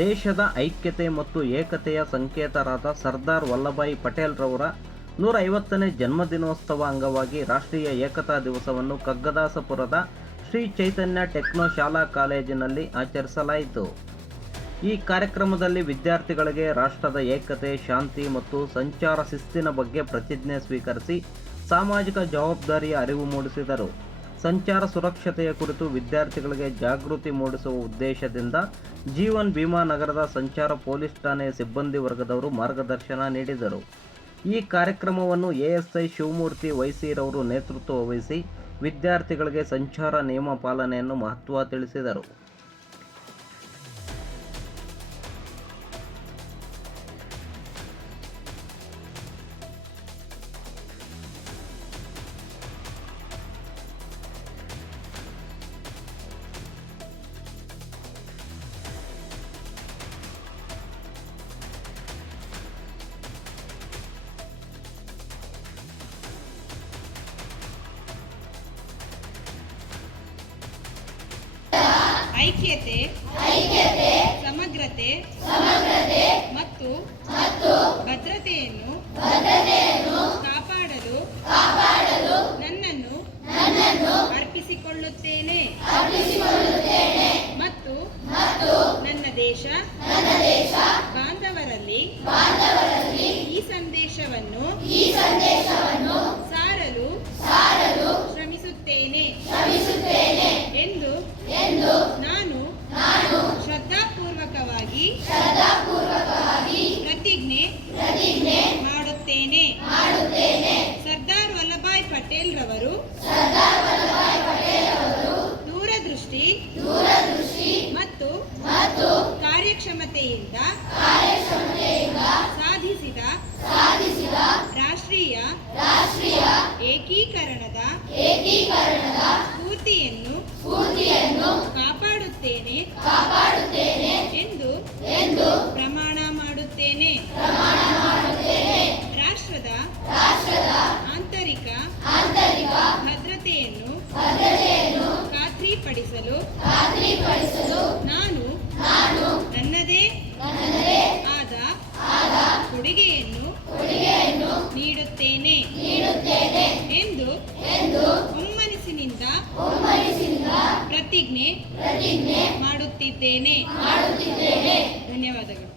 ದೇಶದ ಐಕ್ಯತೆ ಮತ್ತು ಏಕತೆಯ ಸಂಕೇತರಾದ ಸರ್ದಾರ್ ವಲ್ಲಭಾಯಿ ಪಟೇಲ್ರವರ 150ನೇ ಜನ್ಮದಿನೋತ್ಸವ ಅಂಗವಾಗಿ ರಾಷ್ಟ್ರೀಯ ಏಕತಾ ದಿವಸವನ್ನು ಕಗ್ಗದಾಸಪುರದ ಶ್ರೀ ಚೈತನ್ಯ ಟೆಕ್ನೋ ಶಾಲಾ ಕಾಲೇಜಿನಲ್ಲಿ ಆಚರಿಸಲಾಯಿತು. ಈ ಕಾರ್ಯಕ್ರಮದಲ್ಲಿ ವಿದ್ಯಾರ್ಥಿಗಳಿಗೆ ರಾಷ್ಟ್ರದ ಏಕತೆ, ಶಾಂತಿ ಮತ್ತು ಸಂಚಾರ ಶಿಸ್ತಿನ ಬಗ್ಗೆ ಪ್ರತಿಜ್ಞೆ ಸ್ವೀಕರಿಸಿ ಸಾಮಾಜಿಕ ಜವಾಬ್ದಾರಿಯ ಅರಿವು ಮೂಡಿಸಿದರು. ಸಂಚಾರ ಸುರಕ್ಷತೆಯ ಕುರಿತು ವಿದ್ಯಾರ್ಥಿಗಳಿಗೆ ಜಾಗೃತಿ ಮೂಡಿಸುವ ಉದ್ದೇಶದಿಂದ ಜೀವನ್ ಭೀಮಾ ನಗರದ ಸಂಚಾರ ಪೊಲೀಸ್ ಠಾಣೆಯ ಸಿಬ್ಬಂದಿ ವರ್ಗದವರು ಮಾರ್ಗದರ್ಶನ ನೀಡಿದರು. ಈ ಕಾರ್ಯಕ್ರಮವನ್ನು ಎಎಸ್ಐ ಶಿವಮೂರ್ತಿ ವೈಸಿರವರು ನೇತೃತ್ವ ವಹಿಸಿ ವಿದ್ಯಾರ್ಥಿಗಳಿಗೆ ಸಂಚಾರ ನಿಯಮ ಪಾಲನೆಯನ್ನು ಮಹತ್ವ ತಿಳಿಸಿದರು. ಐಕ್ಯತೆ, ಸಮಗ್ರತೆ ಮತ್ತು ಭದ್ರತೆಯನ್ನು ಕಾಪಾಡಲು ನನ್ನನ್ನು ಅರ್ಪಿಸಿಕೊಳ್ಳುತ್ತೇನೆ ಮತ್ತು ನನ್ನ ದೇಶ ಬಾಂಧವರಲ್ಲಿ ಈ ಸಂದೇಶವನ್ನು ಸಾರಲು ಶ್ರಮಿಸುತ್ತೇನೆ ಎಂದು ನಾನು ಶ್ರದ್ಧಾಪೂರ್ವಕವಾಗಿ ಪ್ರತಿಜ್ಞೆ ಮಾಡುತ್ತೇನೆ. ಸರ್ದಾರ್ ವಲ್ಲಭಾಯ್ ಪಟೇಲ್ ರವರು ದೂರದೃಷ್ಟಿ ಮತ್ತು ಕಾರ್ಯಕ್ಷಮತೆಯಿಂದ ಸಾಧಿಸಿದ ರಾಷ್ಟ್ರೀಯ ಏಕೀಕರಣದ ಸ್ಫೂರ್ತಿಯನ್ನು ಕಾಪಾಡುತ್ತೇನೆ ಎಂದು ಪ್ರಮಾಣ ಮಾಡುತ್ತೇನೆ. ರಾಷ್ಟ್ರದ ಆಂತರಿಕ ಭದ್ರತೆಯನ್ನು ಖಾತ್ರಿಪಡಿಸಲು ನಾನು ನನ್ನದೇ ಆದ ಕೊಡುಗೆಯನ್ನು ನೀಡುತ್ತೇನೆ ಎಂದು ಒಮ್ಮನಸ್ಸಿನಿಂದ ಪ್ರತಿಜ್ಞೆ ಮಾಡುತ್ತಿದ್ದೇನೆ. ಧನ್ಯವಾದಗಳು.